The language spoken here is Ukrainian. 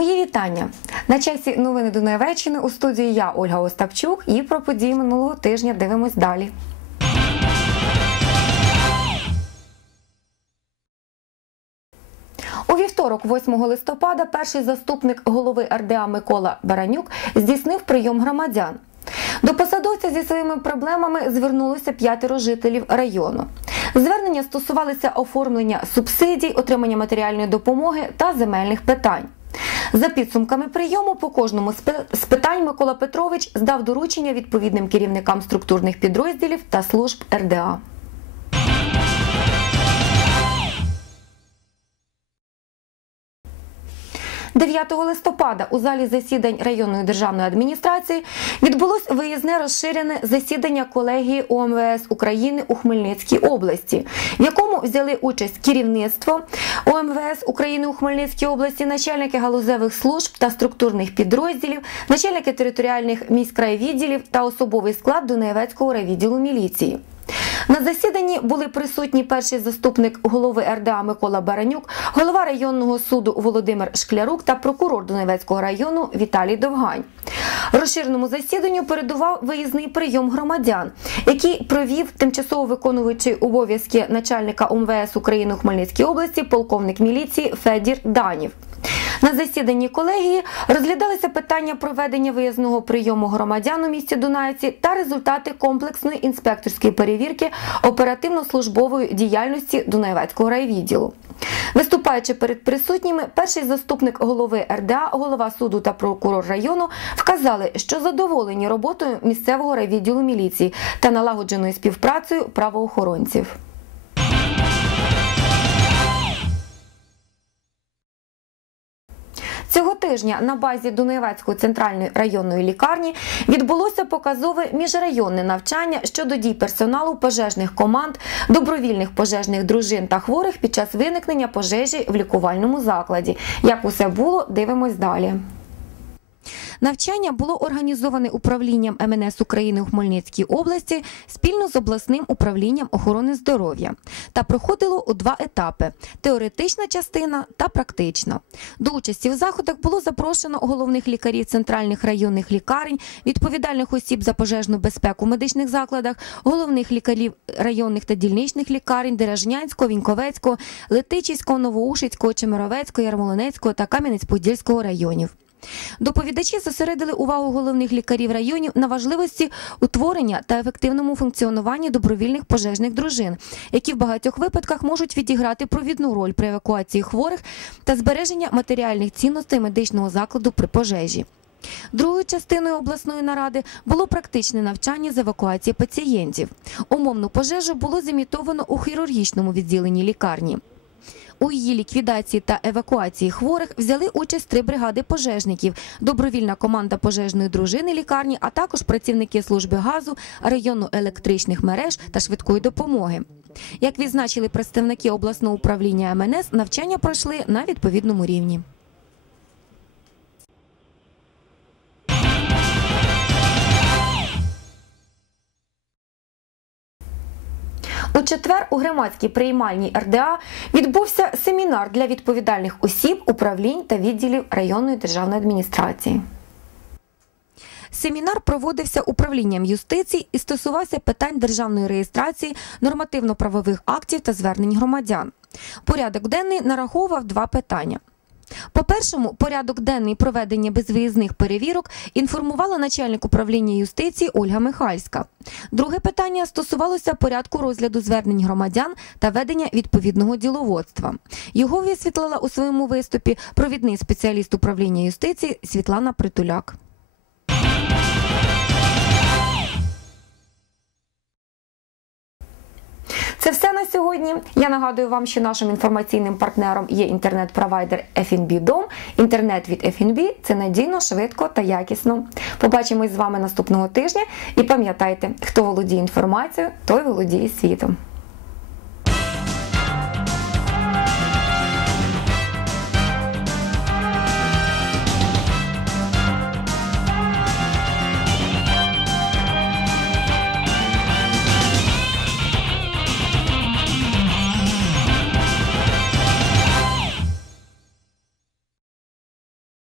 Мої вітання на часі новини Дунаєвеччини у студії я Ольга Остапчук і про події минулого тижня дивимось далі. У вівторок, 8 листопада, перший заступник голови РДА Микола Баранюк здійснив прийом громадян. До посадовця зі своїми проблемами звернулося п'ятеро жителів району. Звернення стосувалися оформлення субсидій, отримання матеріальної допомоги та земельних питань. За підсумками прийому по кожному з питань Микола Петрович здав доручення відповідним керівникам структурних підрозділів та служб РДА. 9 листопада у залі засідань районної державної адміністрації відбулось виїзне розширене засідання колегії ОМВС України у Хмельницькій області, в якому взяли участь керівництво ОМВС України у Хмельницькій області, начальники галузевих служб та структурних підрозділів, начальники територіальних міськрайвідділів та особовий склад Дунаєвецького райвідділу міліції. На засіданні були присутні перший заступник голови РДА Микола Баранюк, голова районного суду Володимир Шклярук та прокурор Донецького району Віталій Довгань. Розширеному засіданню передував виїзний прийом громадян, який провів тимчасово виконуючий обов'язки начальника УМВС України у Хмельницькій області, полковник міліції Федір Данів. На засіданні колегії розглядалися питання проведення виїзного прийому громадян у місті Дунайці та результати комплексної інспекторської перевірки оперативно-службової діяльності Дунаєвецького райвідділу. Виступаючи перед присутніми, перший заступник голови РДА, голова суду та прокурор району вказали, що задоволені роботою місцевого райвідділу міліції та налагодженою співпрацею правоохоронців. Цього тижня на базі Дунаєвецької центральної районної лікарні відбулося показове міжрайонне навчання щодо дій персоналу пожежних команд, добровільних пожежних дружин та хворих під час виникнення пожежі в лікувальному закладі. Як усе було, дивимось далі. Навчання було організоване управлінням МНС України у Хмельницькій області спільно з обласним управлінням охорони здоров'я та проходило у два етапи: теоретична частина та практична. До участі в заходах було запрошено головних лікарів центральних районних лікарень, відповідальних осіб за пожежну безпеку в медичних закладах, головних лікарів районних та дільничних лікарень Деражнянського, Віньковецького, Летичівського, Новоушицького, Чемеровецького, Ярмолинецького та Кам'янець-Подільського районів. Доповідачі зосередили увагу головних лікарів районів на важливості утворення та ефективному функціонуванні добровільних пожежних дружин, які в багатьох випадках можуть відіграти провідну роль при евакуації хворих та збереження матеріальних цінностей медичного закладу при пожежі. Другою частиною обласної наради було практичне навчання з евакуації пацієнтів. Умовну пожежу було зімітовано у хірургічному відділенні лікарні. У її ліквідації та евакуації хворих взяли участь три бригади пожежників, добровільна команда пожежної дружини лікарні, а також працівники служби газу, району електричних мереж та швидкої допомоги. Як відзначили представники обласного управління МНС, навчання пройшли на відповідному рівні. У четвер у громадській приймальній РДА відбувся семінар для відповідальних осіб, управлінь та відділів районної державної адміністрації. Семінар проводився управлінням юстиції і стосувався питань державної реєстрації нормативно-правових актів та звернень громадян. Порядок денний нараховував два питання. По першому, порядок денний проведення безвиїзних перевірок інформувала начальник управління юстиції Ольга Михальська. Друге питання стосувалося порядку розгляду звернень громадян та ведення відповідного діловодства. Його висвітлила у своєму виступі провідний спеціаліст управління юстиції Світлана Притуляк. Це все на сьогодні. Я нагадую вам, що нашим інформаційним партнером є інтернет-провайдер FNB Дом. Інтернет від FNB – це надійно, швидко та якісно. Побачимось з вами наступного тижня і пам'ятайте, хто володіє інформацією, той володіє світом.